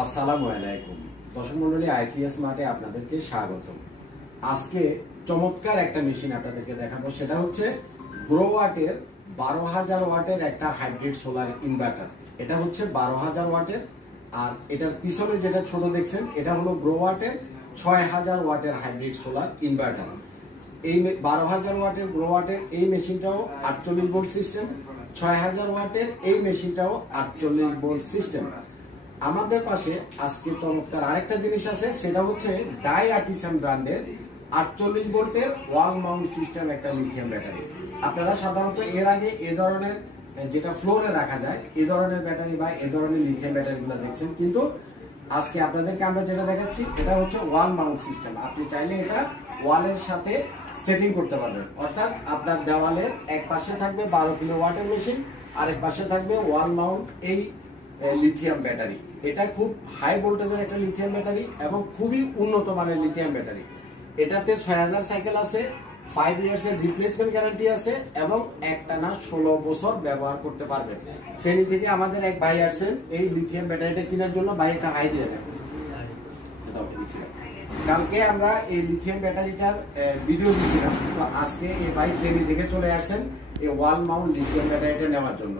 আসসালামু আলাইকুম দর্শক মন্ডলী, আইপিএস মার্টে আপনাদেরকে স্বাগতম। আজকে চমৎকার একটা মেশিন আপনাদেরকে দেখাবো, সেটা হচ্ছে গ্রোওয়াটের 12,000 ওয়াটের একটা হাইব্রিড সোলার ইনভার্টার। এটা হচ্ছে 12,000 ওয়াটের, আর এটার পিছনে যেটা ছোট দেখছেন এটা হলো গ্রোওয়াটের 6,000 ওয়াটের হাইব্রিড সোলার ইনভার্টার। এই 12,000 ওয়াটের গ্রোওয়াটের এই মেশিনটাও 48 ভোল্ট সিস্টেম, 6,000 ওয়াটের এই মেশিনটাও 48 ভোল্ট সিস্টেম। আমাদের পাশে আজকে চমৎকার আরেকটা জিনিস আছে, সেটা হচ্ছে ডাই আর্টিসান ব্র্যান্ডের 48 ভোল্টের ওয়াল মাউন্ট সিস্টেম একটা লিথিয়াম ব্যাটারি। আপনারা সাধারণত এর আগে এ ধরনের যেটা ফ্লোরে রাখা যায় এ ধরনের ব্যাটারি বা এ ধরনের লিথিয়াম ব্যাটারিগুলো দেখছেন, কিন্তু আজকে আপনাদেরকে আমরা যেটা দেখাচ্ছি এটা হচ্ছে ওয়াল মাউন্ট সিস্টেম। আপনি চাইলে এটা ওয়ালের সাথে সেটিং করতে পারবেন, অর্থাৎ আপনার দেওয়ালের এক পাশে থাকবে 12 কিলো ওয়াটের মেশিন, আরেক পাশে থাকবে ওয়াল মাউন্ট এই লিথিয়াম ব্যাটারি। এটা খুব হাই ভোল্টেজের একটা লিথিয়াম ব্যাটারি এবং খুবই উন্নত মানের লিথিয়াম ব্যাটারি। এটাতে 6000 সাইকেল আছে, 5 ইয়ার্স এর রিপ্লেসমেন্ট গ্যারান্টি আছে এবং একটানা 16 বছর ব্যবহার করতে পারবেন। ফেনী থেকে আমাদের এক ভাই আসছেন এই লিথিয়াম ব্যাটারিটা কেনার জন্য। ভাই একটা হাই দিয়ে দেন। কালকে আমরা এই লিথিয়াম ব্যাটারিটার ভিডিও দিয়েছিলাম, তো আজকে এই ভাই ফেনী থেকে চলে আসছেন এই ওয়াল মাউন্ট লিথিয়াম ব্যাটারিটা নেওয়ার জন্য।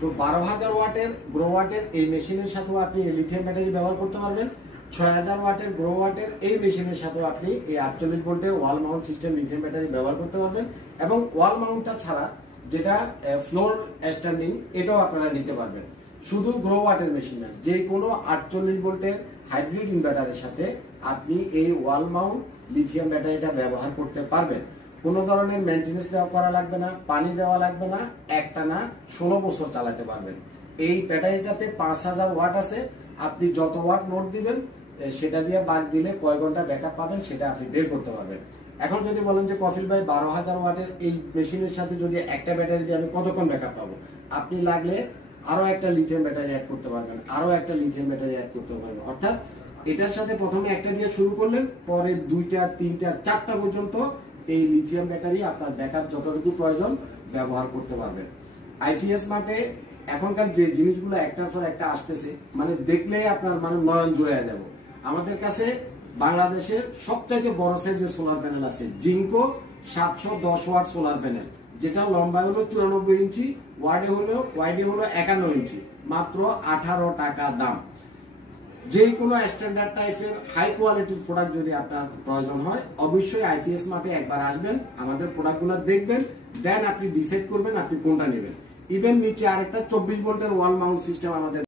তো 12,000 ওয়াটের গ্রোওয়াটের এই মেশিনের সাথেও আপনি এই লিথিয়াম ব্যাটারি ব্যবহার করতে পারবেন। 6,000 ওয়াটের গ্রোওয়াটের এই মেশিনের সাথেও আপনি এই 48 ভোল্টের wall mount system lithium battery ব্যবহার করতে পারবেন। এবং ওয়াল মাউন্টটা ছাড়া যেটা ফ্লোর স্ট্যান্ডিং, এটাও আপনারা নিতে পারবেন। শুধু গ্রোওয়াটের মেশিন না, যে কোনো 48 ভোল্টের হাইব্রিড ইনভার্টারের সাথে আপনি এই ওয়াল মাউন্ট লিথিয়াম ব্যাটারিটা ব্যবহার করতে পারবেন। কোনো ধরনের মেনটেন্যান্স করা লাগবে না, পানি দেওয়া লাগবে না, একটানা 16 বছর চালাতে পারবেন। এই ব্যাটারিটাতে 5,000 ওয়াট আছে। আপনি যত ওয়াট লোড দিবেন সেটা দিয়ে বাদ দিলে কয় ঘন্টা ব্যাকআপ পাবেন সেটা আপনি বের করতে পারবেন। এখন যদি বলেন যে কফিল ভাই 12,000 ওয়াটের এই মেশিনের সাথে যদি একটা ব্যাটারি দিয়ে আমি কতক্ষণ ব্যাকআপ পাবো, আপনি লাগলে আরো একটা লিথিয়াম ব্যাটারি অ্যাড করতে পারবেন, আরো একটা লিথিয়াম ব্যাটারি অ্যাড করতে পারবেন। অর্থাৎ এটার সাথে প্রথমে একটা দিয়ে শুরু করলেন, পরে 2টা 3টা 4টা পর্যন্ত এই লিথিয়াম ব্যাটারি আপনার ব্যাকআপ যতটুকু প্রয়োজন ব্যবহার করতে পারবেন। আইপিএস মার্টে এখনকার যে জিনিসগুলো একটার পর একটা আসতেছে, মানে দেখলেই আপনার মানে নয়ন জুড়ে যাব। আমাদের কাছে বাংলাদেশের সবচাইতে বড় সাইজের সোলার প্যানেল আছে, জিঙ্কো 710 ওয়াট সোলার প্যানেল, যেটা লম্বা হলো 94 ইঞ্চি, ওয়াইডে হলো 51 ইঞ্চি, মাত্র 18 টাকা দাম। যে কোনো স্ট্যান্ডার্ড টাইপের হাই কোয়ালিটির প্রোডাক্ট যদি আপনার প্রয়োজন হয়, অবশ্যই আইপিএস মার্টে একবার আসবেন, আমাদের প্রোডাক্টগুলো দেখবেন, দেন আপনি ডিসাইড করবেন আপনি কোনটা নেবেন। ইভেন নিচে আরেকটা 24 ভোল্টের ওয়াল মাউন্ট সিস্টেম আমাদের